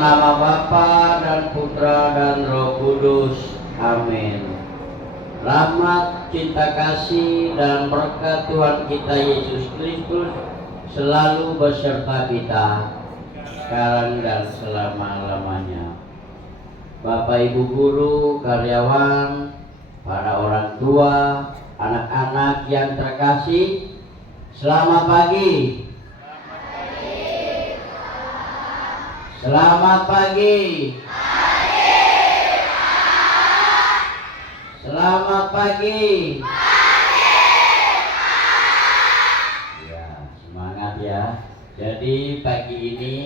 nama Bapa dan Putra dan Roh Kudus. Amin. Rahmat, cinta kasih, dan berkat Tuhan kita Yesus Kristus selalu beserta kita sekarang dan selama-lamanya. Bapak, Ibu guru, karyawan, para orang tua, anak-anak yang terkasih, selamat pagi. Selamat pagi. Selamat pagi. Ya, semangat ya. Jadi pagi ini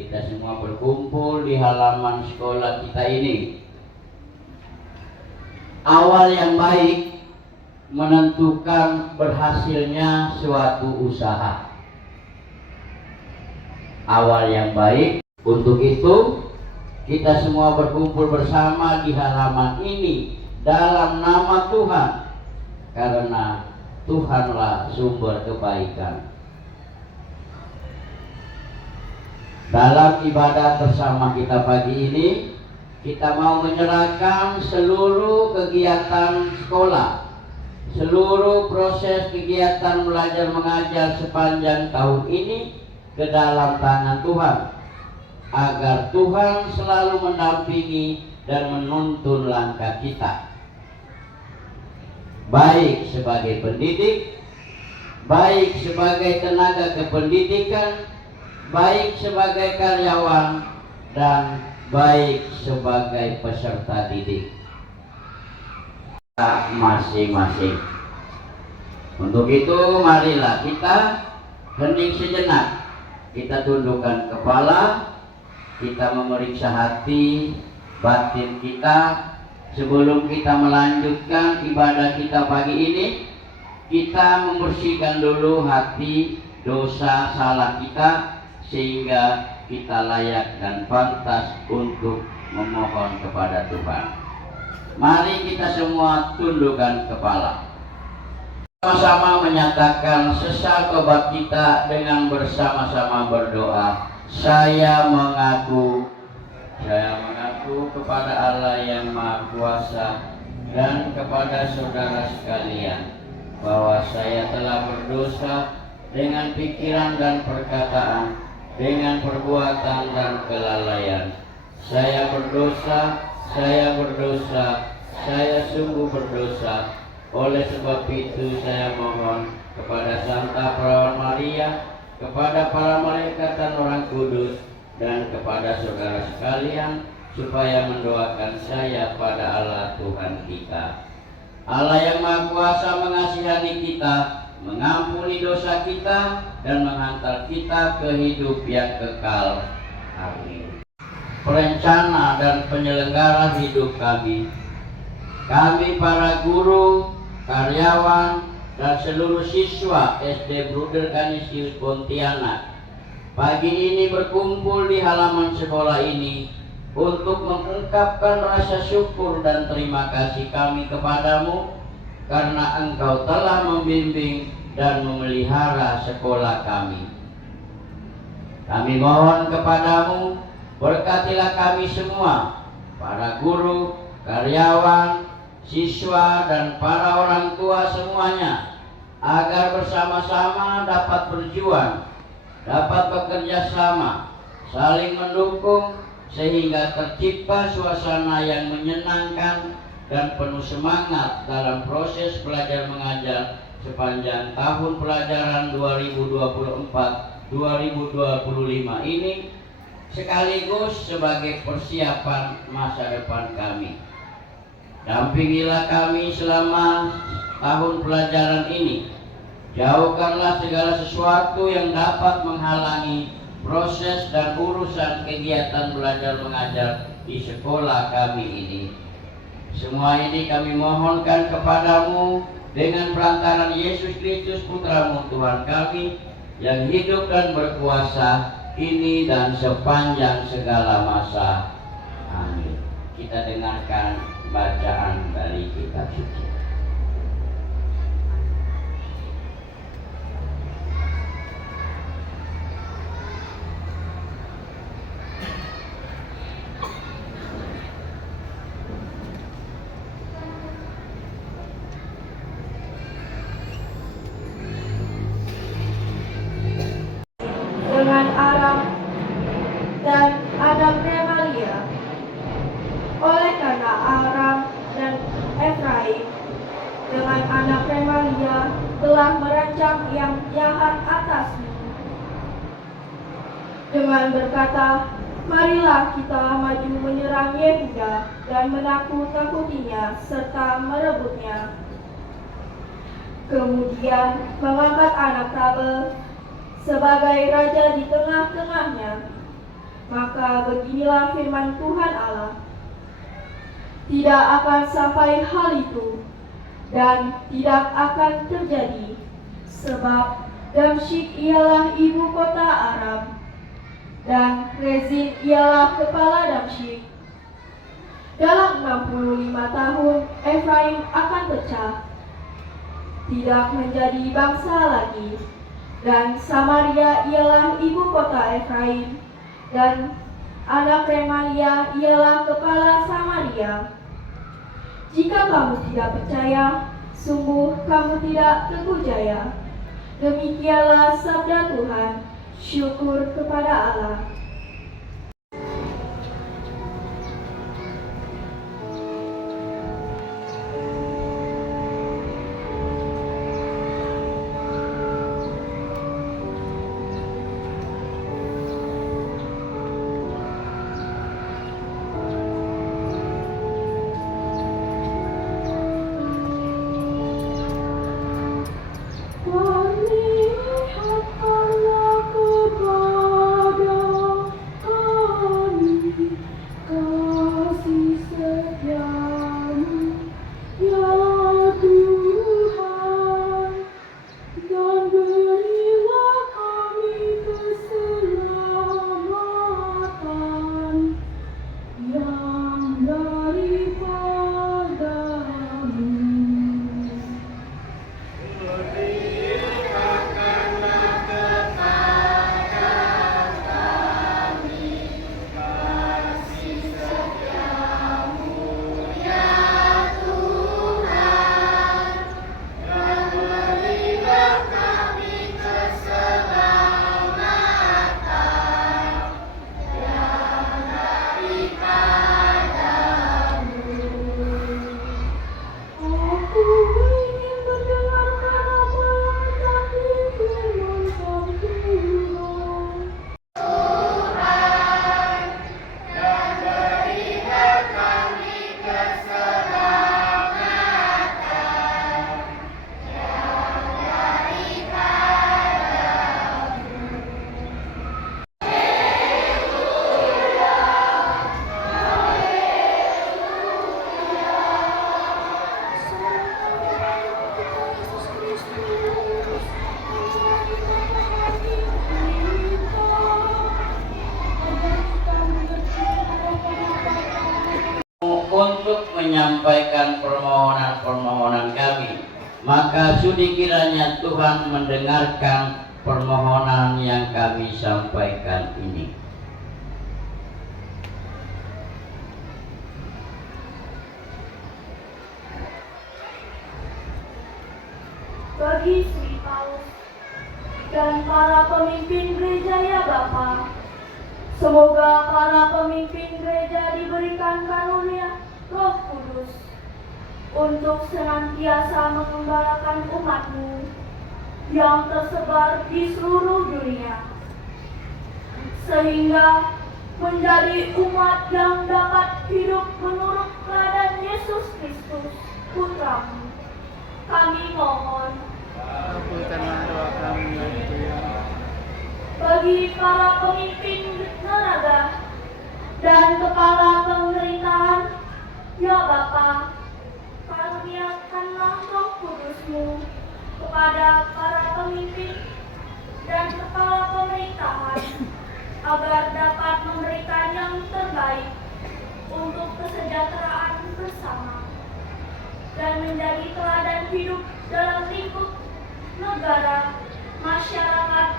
kita semua berkumpul di halaman sekolah kita ini. Awal yang baik menentukan berhasilnya suatu usaha. Awal yang baik. Untuk itu kita semua berkumpul bersama di halaman ini dalam nama Tuhan, karena Tuhanlah sumber kebaikan. Dalam ibadah bersama kita pagi ini, kita mau menyerahkan seluruh kegiatan sekolah, seluruh proses kegiatan belajar mengajar sepanjang tahun ini ke dalam tangan Tuhan, agar Tuhan selalu mendampingi dan menuntun langkah kita, baik sebagai pendidik, baik sebagai tenaga kependidikan, baik sebagai karyawan, dan baik sebagai peserta didik masing-masing. Untuk itu marilah kita hening sejenak, kita tundukkan kepala, kita memeriksa hati batin kita sebelum kita melanjutkan ibadah kita pagi ini. Kita membersihkan dulu hati dosa salah kita sehingga kita layak dan pantas untuk memohon kepada Tuhan. Mari kita semua tundukkan kepala, sama-sama menyatakan sesal tobat kita dengan bersama-sama berdoa. Saya mengaku kepada Allah yang Maha Kuasa dan kepada saudara sekalian bahwa saya telah berdosa dengan pikiran dan perkataan, dengan perbuatan dan kelalaian. Saya berdosa, saya sungguh berdosa. Oleh sebab itu saya mohon kepada Santa Perawan Maria, kepada para malaikat dan orang kudus, dan kepada saudara sekalian, supaya mendoakan saya pada Allah Tuhan kita. Allah yang Maha Kuasa mengasihani kita, mengampuni dosa kita, dan menghantar kita ke hidup yang kekal. Amin. Perencana dan penyelenggara hidup kami para guru, karyawan, dan seluruh siswa SD Bruder Canisius Pontianak pagi ini berkumpul di halaman sekolah ini untuk mengungkapkan rasa syukur dan terima kasih kami kepadamu karena Engkau telah membimbing dan memelihara sekolah kami. Kami mohon kepadamu, berkatilah kami semua, para guru, karyawan, siswa, dan para orang tua semuanya, agar bersama-sama dapat berjuang, dapat bekerja sama, saling mendukung, sehingga tercipta suasana yang menyenangkan dan penuh semangat dalam proses belajar mengajar sepanjang tahun pelajaran 2024-2025 ini, sekaligus sebagai persiapan masa depan kami. Dampingilah kami selama tahun pelajaran ini. Jauhkanlah segala sesuatu yang dapat menghalangi proses dan urusan kegiatan belajar mengajar di sekolah kami ini. Semua ini kami mohonkan kepadamu dengan perantaran Yesus Kristus Putramu Tuhan kami, yang hidup dan berkuasa kini dan sepanjang segala masa. Amin. Kita dengarkan bacaan dari kitab suci. telah merancang yang jahat atasmu. Dengan berkata, marilah kita maju menyerang Yehuda dan menakut-nakutinya serta merebutnya. Kemudian mengangkat anak Tabel sebagai raja di tengah-tengahnya. Maka beginilah firman Tuhan Allah. Tidak akan sampai hal itu, dan tidak akan terjadi, sebab Damsyik ialah ibu kota Aram, dan Rezin ialah kepala Damsyik. Dalam 65 tahun Efraim akan pecah, tidak menjadi bangsa lagi, dan Samaria ialah ibu kota Efraim, dan anak Remalia ialah kepala Samaria. Jika kamu tidak percaya, sungguh kamu tidak teguh jaya. Demikianlah sabda Tuhan. Syukur kepada Allah. Untuk menyampaikan permohonan-permohonan kami, maka sudi kiranya Tuhan mendengarkan permohonan yang kami sampaikan ini. Bagi Sri Paus dan para pemimpin gereja ya Bapa, semoga para pemimpin gereja diberikan karunia Roh Kudus untuk senantiasa mengembalakan umat-Mu yang tersebar di seluruh dunia, sehingga menjadi umat yang dapat hidup menurut teladan Yesus Kristus, Putra-Mu. Kami mohon kabulkanlah doa kami ya Tuhan. bagi para pemimpin negara dan kepala pemerintahan, ya Bapa, karuniakanlah Roh Kudus-Mu kepada para pemimpin dan kepala pemerintahan, agar dapat memberikan yang terbaik untuk kesejahteraan bersama dan menjadi teladan hidup dalam lingkup negara, masyarakat,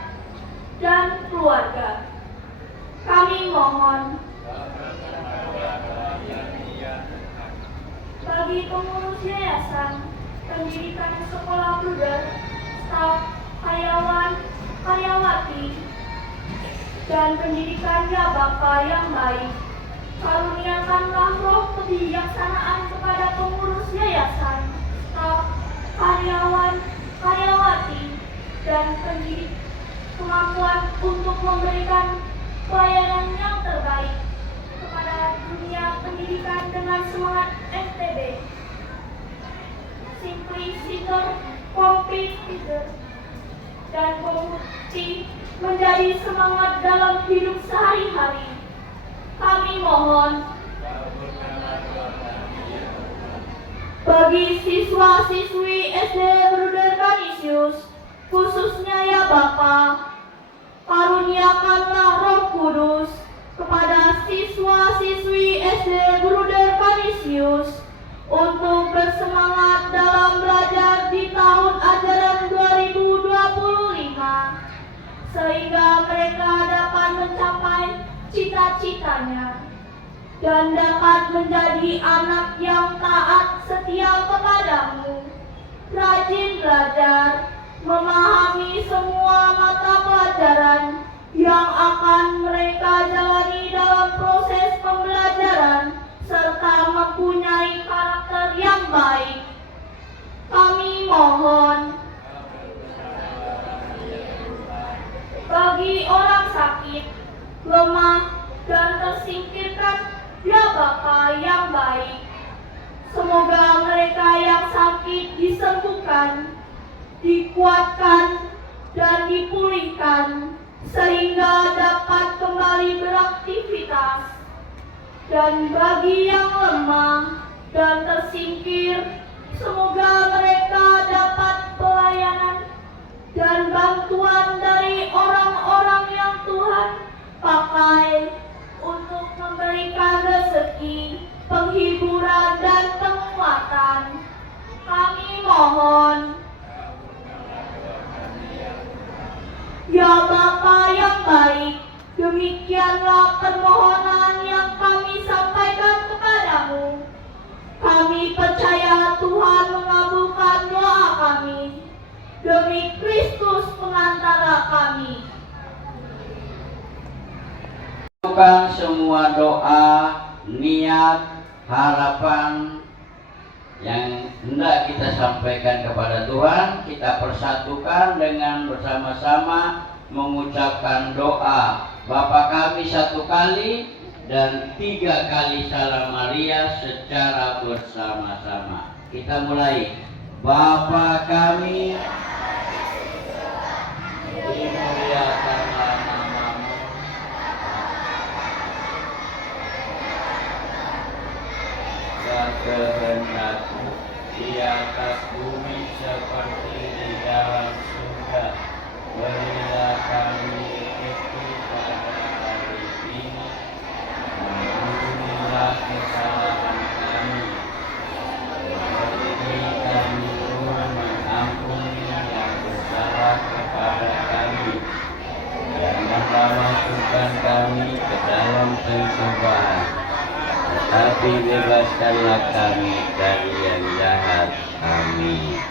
dan keluarga. Kami mohon bagi pengurus yayasan, pendidikan sekolah bruder, staf, karyawan, karyawati, dan pendidikan ya Bapa yang baik, karuniakanlah roh kebijaksanaan kepada pengurus yayasan, staf, karyawan, karyawati, kompetitor dan kompetisi menjadi semangat dalam hidup sehari-hari. Kami mohon bagi siswa-siswi SD Bruder Canisius, khususnya ya Bapa, karuniakanlah Roh Kudus kepada siswa-siswi SD Bruder Canisius untuk bersemangat dalam belajar di tahun ajaran 2025, sehingga mereka dapat mencapai cita-citanya dan dapat menjadi anak yang taat setia kepadamu, rajin belajar, memahami semua mata pelajaran yang akan mereka jalani dalam proses pembelajaran, serta mempunyai karakter yang baik. Kami mohon bagi orang sakit, lemah, dan tersingkirkan ya Bapa yang baik. Semoga mereka yang sakit disembuhkan, dikuatkan, dan dipulihkan sehingga dapat kembali beraktivitas. Dan bagi yang lemah dan tersingkir, semoga mereka dapat pelayanan dan bantuan dari orang-orang yang Tuhan pakai untuk memberikan rezeki, penghiburan, dan penguatan. Kami mohon ya Bapa yang baik, demikianlah permohonan yang kami sampaikan kepadamu. Kami percaya Tuhan mengabulkan doa kami demi Kristus pengantara kami. Lakukan semua doa, niat, harapan yang hendak kita sampaikan kepada Tuhan, kita persatukan dengan bersama-sama mengucapkan doa Bapa kami 1 kali dan 3 kali Salam Maria secara bersama-sama. Kita mulai. Bapa kami, dimuliakanlah namamu, dan kehendakmu di atas bumi seperti di dalam surga. Berilah kami rezeki pada hari ini, ampunilah kesalahan kami, seperti kami pun mengampuni yang bersalah kepada kami. Janganlah masukkan kami ke dalam pencobaan, tetapi bebaskanlah kami dari yang jahat. Amin.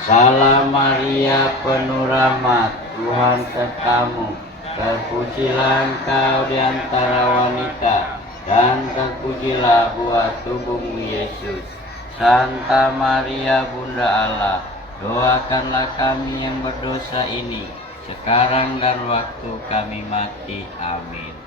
Salam Maria, penuh rahmat, Tuhan sertamu. Terpujilah engkau di antara wanita, dan terpujilah buah tubuhmu Yesus. Santa Maria, Bunda Allah, doakanlah kami yang berdosa ini, sekarang dan waktu kami mati. Amin.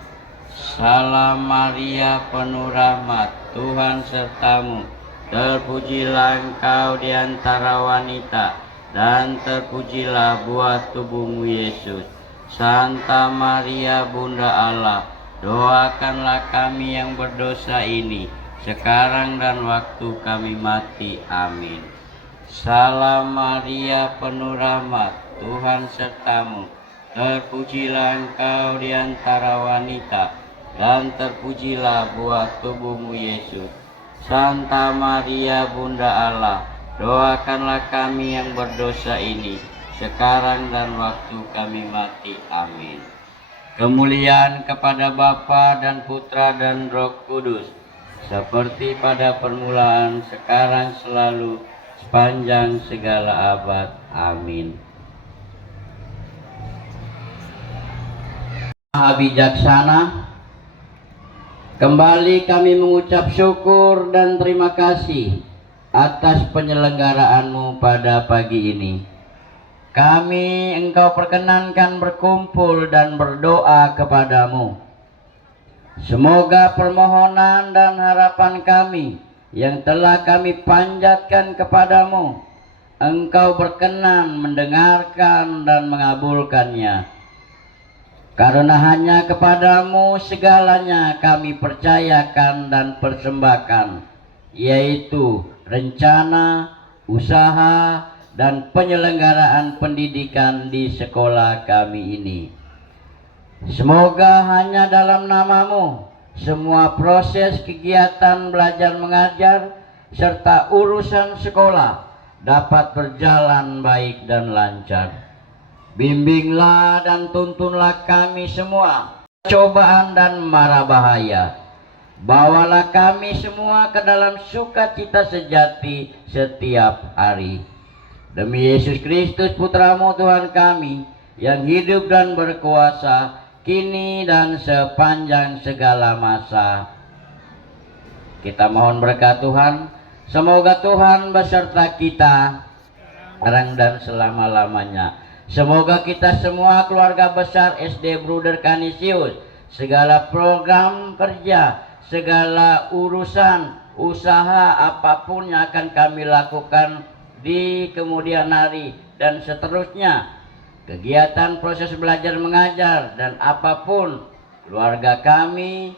Salam Maria, penuh rahmat, Tuhan sertamu. Terpujilah engkau di antara wanita, dan terpujilah buah tubuhmu Yesus. Santa Maria, Bunda Allah, doakanlah kami yang berdosa ini, sekarang dan waktu kami mati. Amin. Salam Maria, penuh rahmat, Tuhan sertamu. Terpujilah engkau di antara wanita, dan terpujilah buah tubuhmu Yesus. Santa Maria, Bunda Allah, doakanlah kami yang berdosa ini, sekarang dan waktu kami mati. Amin. Kemuliaan kepada Bapa dan Putra dan Roh Kudus, seperti pada permulaan, sekarang, selalu, sepanjang segala abad. Amin. Maha bijaksana, kembali kami mengucap syukur dan terima kasih atas penyelenggaraanmu pada pagi ini. Kami Engkau perkenankan berkumpul dan berdoa kepadamu. Semoga permohonan dan harapan kami yang telah kami panjatkan kepadamu, Engkau berkenan mendengarkan dan mengabulkannya. Karena hanya kepadamu segalanya kami percayakan dan persembahkan, yaitu rencana, usaha, dan penyelenggaraan pendidikan di sekolah kami ini. Semoga hanya dalam namamu semua proses kegiatan belajar mengajar serta urusan sekolah dapat berjalan baik dan lancar. Bimbinglah dan tuntunlah kami semua cobaan dan mara bahaya. Bawalah kami semua ke dalam sukacita sejati setiap hari. Demi Yesus Kristus Putramu Tuhan kami, yang hidup dan berkuasa kini dan sepanjang segala masa. Kita mohon berkat Tuhan. Semoga Tuhan beserta kita sekarang dan selama-lamanya. Semoga kita semua keluarga besar SD Bruder Canisius, segala program kerja, segala urusan, usaha apapun yang akan kami lakukan di kemudian hari dan seterusnya, kegiatan proses belajar mengajar dan apapun, keluarga kami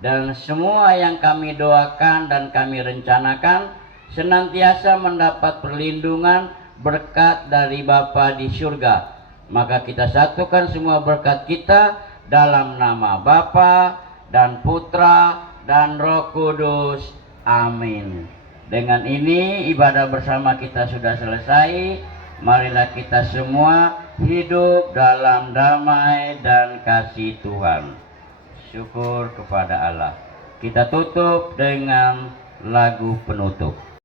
dan semua yang kami doakan dan kami rencanakan senantiasa mendapat perlindungan berkat dari Bapa di surga. Maka kita satukan semua berkat kita dalam nama Bapa dan Putra dan Roh Kudus. Amin. Dengan ini ibadah bersama kita sudah selesai. Marilah kita semua hidup dalam damai dan kasih Tuhan. Syukur kepada Allah. Kita tutup dengan lagu penutup.